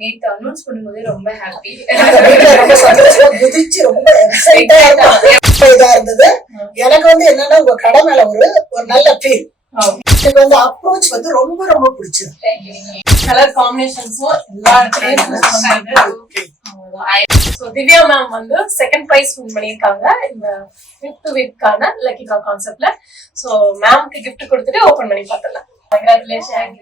நேத்து அனௌன்ஸ் பண்ணும்போது ரொம்ப ஹாப்பி, ரொம்ப சந்தோஷமா குதிச்சு ரொம்ப எக்ஸைட்டா இதா இருந்தது. எனக்கு வந்து என்னன்னா உங்க கடை மேல ஒரு நல்ல ஃபீல். எனக்கு வந்து அப்ரோச் வந்து ரொம்ப ரொம்ப பிடிச்சது. கலர் காம்பினேஷன்ஸும் எல்லா So, திவ்யா மேம் வந்து செகண்ட் பிரைஸ் வின் பண்ணிருக்காங்க இந்த 5th வீக்கான லக்கி ட்ரா கான்செப்ட்ல. சோ மேம்க்கு கிஃப்ட் கொடுத்துட்டு ஓபன் பண்ணி பார்த்தலாம். கங்க்ராச்சுலேஷன்.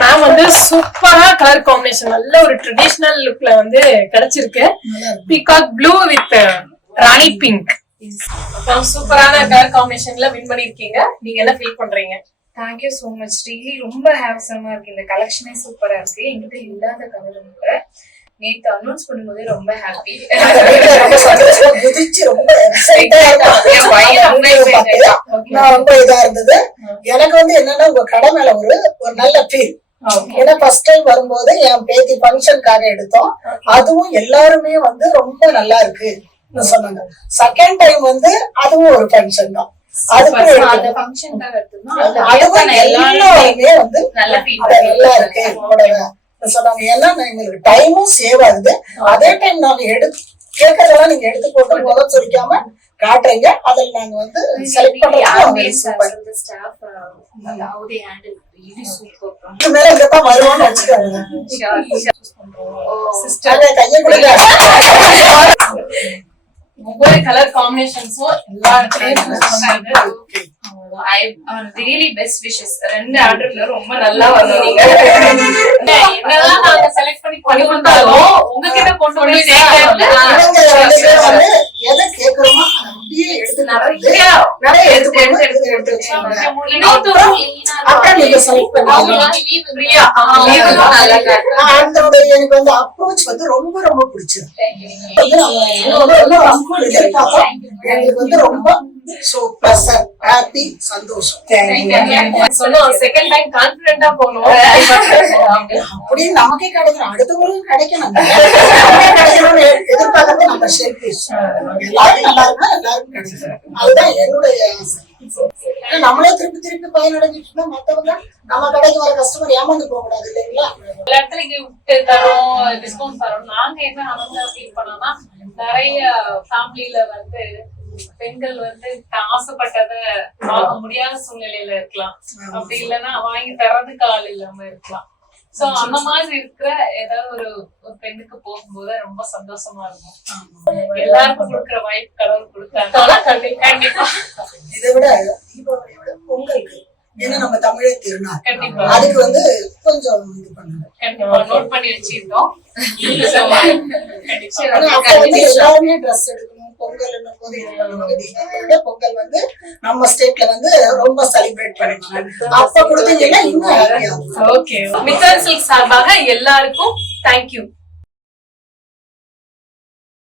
மேம் வந்து சூப்பரா கலர் காம்பினேஷன், நல்ல ஒரு ட்ரெடிஷனல் லுக்ல வந்து கிடைச்சிருக்கு. Peacock blue with Rani pink. சூப்பரான கலர் காம்பினேஷன்ல வின் பண்ணிருக்கீங்க. நீங்க என்ன ஃபீல் பண்றீங்க? Thank you so much. ரியலி ரொம்ப ஹேண்ட்ஸமா இருக்கு. இந்த கலெக்ஷனே சூப்பரா இருக்கு. என்கிட்ட இல்லாத கலரும் கூட. நேத்து அனௌன்ஸ் பண்ணும்போது ரொம்ப ஹாப்பி, ரொம்ப சந்தோஷமா குதிச்சு ரொம்ப எக்ஸைட்டா ரொம்ப இதா இருந்தது. எனக்கு வந்து என்னன்னா உங்க கடை மேல ஒரு நல்ல ஃபீல். ஏன்னா ஃபர்ஸ்ட் டைம் வரும்போது என் பேத்தி ஃபங்க்ஷனுக்காக எடுத்தோம். அதுவும் எல்லாருமே வந்து ரொம்ப நல்லா இருக்கு சொன்னாங்க. செகண்ட் டைம் வந்து அதுவும் ஒரு ஃபங்க்ஷன் தான். அதுவும் எல்லாருமே வந்து நல்லா இருக்கு சொன்னாங்க. ஏன்னா எங்களுக்கு டைமும் சேவ் ஆகுது. அதே டைம் நாங்க கேட்கறதெல்லாம் நீங்க எடுத்து போட்டு முதல் சொல்லிக்காம காட்டுறீங்க. அதில் நாங்க வந்து செலக்ட் பண்றோம். மேல இங்கதான் வருவோம்னு வச்சுக்கோங்க. கையை கொடுங்க. ஒவ்வொரு கலர் காம்பினேஷன்ஸும் எல்லா ரியலி பெஸ்ட் விஷஸ். ரெண்டு ஆர்டர்ல ரொம்ப நல்லா வந்தீங்க. என்னதான் நாங்க செலக்ட் பண்ணி கொடுத்தாலும் உங்ககிட்ட கொண்டு வந்து எதை கேட்கிறோமோ அப்படியே எடுத்து நிறைய எடுத்து அப்புறம் நீங்க செலக்ட் பண்ணுவீங்க. எனக்கு வந்து அப்ரோச் வந்து ரொம்ப ரொம்ப பிடிச்சது. எனக்கு வந்து ரொம்ப ஹாப்பி சந்தோஷம். செகண்ட் டைம் கான்ஃபிடென்ட்டா போகணும் அப்படின்னு நமக்கே கிடைக்கணும். அடுத்தவங்களும் கிடைக்கணும். எதிர்பார்க்கறது நம்ம ஷெல்ஃபிஷ். எல்லாரும் நல்லா இருந்தா எல்லாருக்கும் கிடைக்கும். அதுதான் என்னுடைய ஆசை. நம்மளே திருப்பி திருப்பி பயனடைஞ்சிட்டு இருந்தா மத்தவங்க நம்ம கடைக்கு வர கஸ்டமர் ஏமாந்து போக கூடாது இல்லைங்களா? எல்லா இடத்துல கிஃப்ட் தரோம், டிஸ்கவுண்ட் தரோம். நாங்க என்ன அவங்க ஃபீல் பண்ணோம்னா, நிறைய ஃபேமிலியில வந்து பெண்கள் வந்து ஆசைப்பட்டதை வாங்க முடியாத சூழ்நிலையில இருக்கலாம். அப்படி இல்லைன்னா வாங்கி தரதுக்கு ஆள் இல்லாம இருக்கலாம். சோ அந்த மாதிரி இருக்கிற ஏதாவது ஒரு பெண்ணுக்கு போகும்போது ரொம்ப சந்தோஷமா இருக்கும். எல்லாருக்கும் கொடுக்குற வாய்ப்பு கடவுள் கொடுத்தாங்க. கண்டிப்பா இதை விட தீபாவளியோட பொங்கலுக்கு, ஏன்னா நம்ம தமிழே திருநாள், கண்டிப்பா அதுக்கு வந்து கொஞ்சம் இது பண்ணுங்க. கண்டிப்பா நோட் பண்ணி வச்சிருந்தோம். எல்லாருமே ட்ரெஸ் எடுக்கணும். பொங்கல் பொங்கல் வந்து நம்ம ஸ்டேட்ல வந்து ரொம்ப செலிப்ரேட் பண்ணிக்கலாம். அப்ப கொடுத்தீங்கன்னா இன்னும் ஓகே. மித்ரன் சில்க் சார்பாக எல்லாருக்கும் தேங்க்யூ.